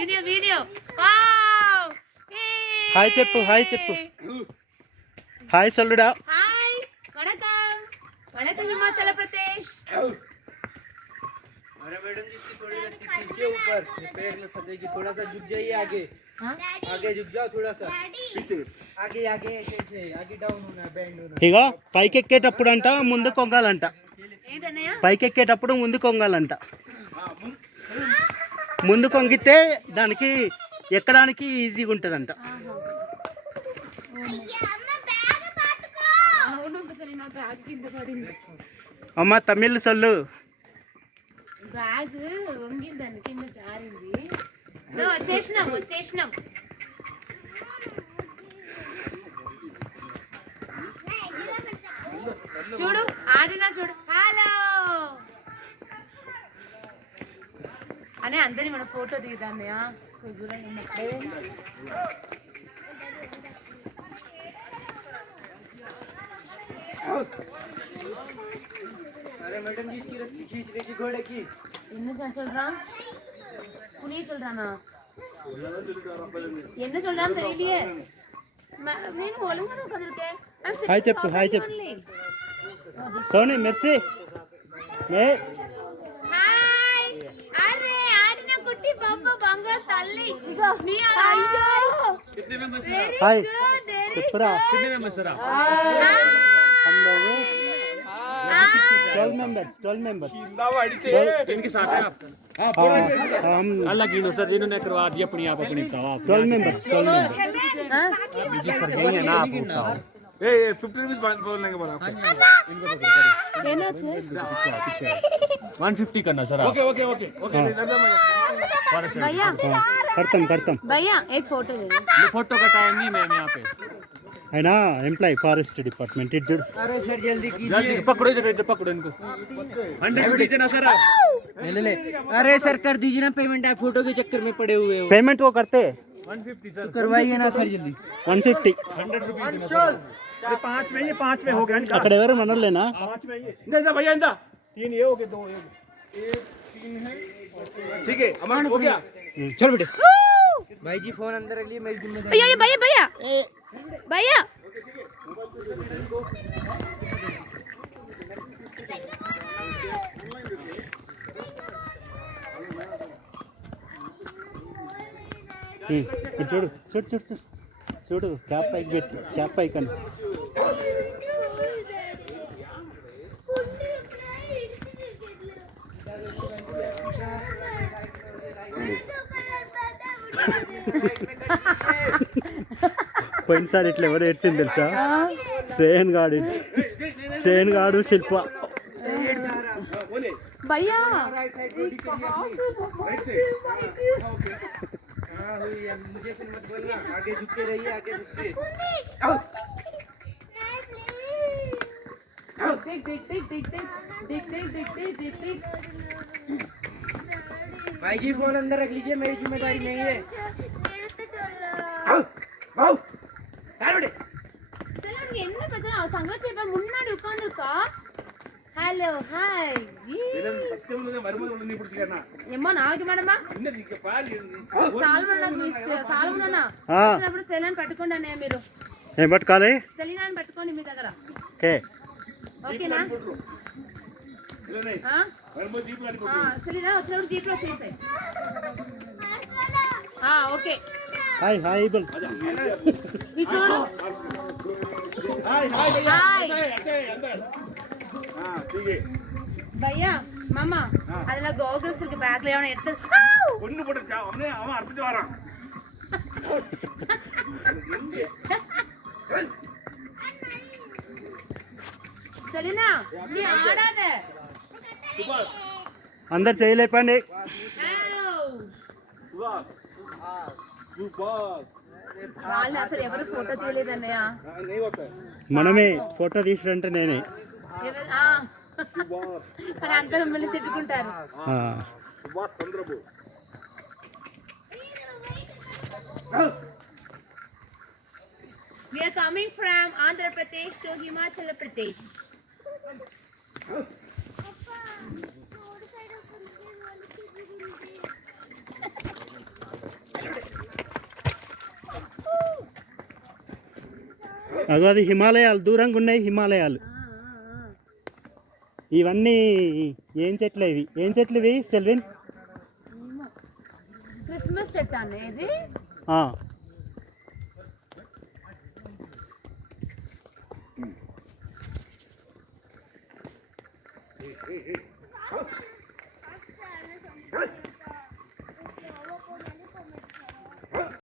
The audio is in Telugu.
వీడియో వీడియో వావ్ హాయ్ చెప్పు హాయ్ చెప్పు హాయ్ సల్లుడా హాయ్ వణకం వణకం హిమాచल प्रदेश अरे मैडम जी इसकी थोड़ी सी खींचिए ऊपर पैर में फंसेगी थोड़ा सा झुक जाइए आगे आगे झुक जाओ थोड़ा सा आगे आगे ऐसे आगे डाउन होना बैंड होना ఇగో పైకి ఎక్కేటప్పుడు అంట ముందు కొంగాలంట ఏంటన్నయ్య పైకి ఎక్కేటప్పుడు ముందు కొంగాలంట ముందు కొంగితే దానికి ఎక్కడానికి ఈజీగా ఉంటుందంట అమ్మ తమిళ్ సొల్లు బ్యాగ్ వంగిందని కింద జారింది వచ్చేసినాం వచ్చేసినాం చూడు ఆడినా చూడు హలో అనే అందరినీ మనం ఫోటో దిగుదామయ్యా अरे मैडम जी इसकी रस्सी खींच देगी घोड़े की என்ன சொல்றான் புனிய சொல்றானா என்ன சொல்றான்னு தெரியலையே నేను ఒలుగును కదల్కే హాయ్ చెప్పు హాయ్ చెప్పు సోని మెర్సీ మే హాయ్ అరే ఆడిన కుట్టి బొమ్మ బంగారు తల్లి నీ అయ్యో कितने मेंबर्स హాయ్ చెప్పురా कितने मेंबर्स सर हम लोग 12 members इनके साथ है आप हम अल्लाह की सर जिन्होंने करवा दिया अपनी आप अपनी बताओ 12 members जी सर यही है ना आप बताओ ए 50 रुपीस बोल लेंगे बोला ఏనాச்சு 150 करना sir okay okay okay okay भैया करतम भैया एक फोटो ले ये फोटो का टाइम नहीं मैम यहाँ पे है ना एम्प्लॉय फॉरेस्ट डिपार्टमेंट इट जुड़ अरे सर जल्दी कीजिए पकड़ो इधर पकड़ो इनको 100 दीजिए ना सर आप ले अरे सर कर दीजिए ना पेमेंट आप फोटो के चक्कर में पड़े हुए हो पेमेंट वो करते 150 सर करवाइए ना सर जल्दी 150 100 रुपीस ये 5 में हो गया అక్కడ ఎవరు మనలేనా 5 में ये नहीं भैया इंदा 3 ये हो गए 2 ये 3 है ठीक है अमन हो गया चल बेटे भाई जी फोन अंदर रख लिए मेरी जिम्मेदारी भैया भैया भैया भैया చూడు చూడు చూడు చూడు చూడు క్యాప్ పైకి పెట్టి క్యాప్ పైకి అని పోయినసారి ఇట్లా ఎవరు ఏడ్చింది తెలుసా సేన్ గాడు శిల్ప भैया मुझे फिर मत बोलना आगे झुकते रहिए आगे झुकते देख भाई जी फोन अंदर रख लीजिए मेरी जिम्मेदारी नहीं है என்ன பிரச்சனை சங்கச்சி இப்ப முன்னாடி உட்கார்ந்துருக்கா ஹலோ ஹாய் வரும்போது நீ பிடிச்சிக்கண்ணா ఏమో నాకు మేడమా இன்னும் நீங்க பால் సాల్మన్నా వచ్చినప్పుడు సెలీనాని పట్టుకోండి అన్నయ్య మీరు ఏం పట్టుకోవాలి సెలీనాని పట్టుకోండి మీ దగ్గర ఓకే ఓకేనా வரும்போது ஜீப் வாடி సెలీనా వచ్చినప్పుడు జీప్లో వచ్చేసాయి ఓకే హాయ్ హాయ్ బల్ మీ చూడు हाय हाय अंदर हां ठीक है भैया मामा அதெல்லாம் கோகல்ஸ் இருக்கு பேக்ல ஏவன எடுத்து ஒண்ணு போட்டு அவன் அறுத்துட்டு வரான் సెలీనా நீ ఆడాద సుభాష్ అందరు చేయలేపండి సుభాష్ సుభాష్ వాళ్ళు అసలు ఎవరు ఫోటో తీయలేదన్నయ్య नहीं होता है మనమే ఫోటో తీసిరంటే నేనే మరి అందరూ మిమ్మల్ని తిట్టుకుంటారు Subhash Chandrabose We are coming from Andhra Pradesh to Himachal Pradesh. అగో అది హిమాలయాలు దూరంగా ఉన్నాయి హిమాలయాలు. ఇవన్నీ ఏం చెట్లు ఇవి? ఏం చెట్లు ఇవి సెల్విన్? క్రిస్మస్ చెట్టు అనేది ఆ.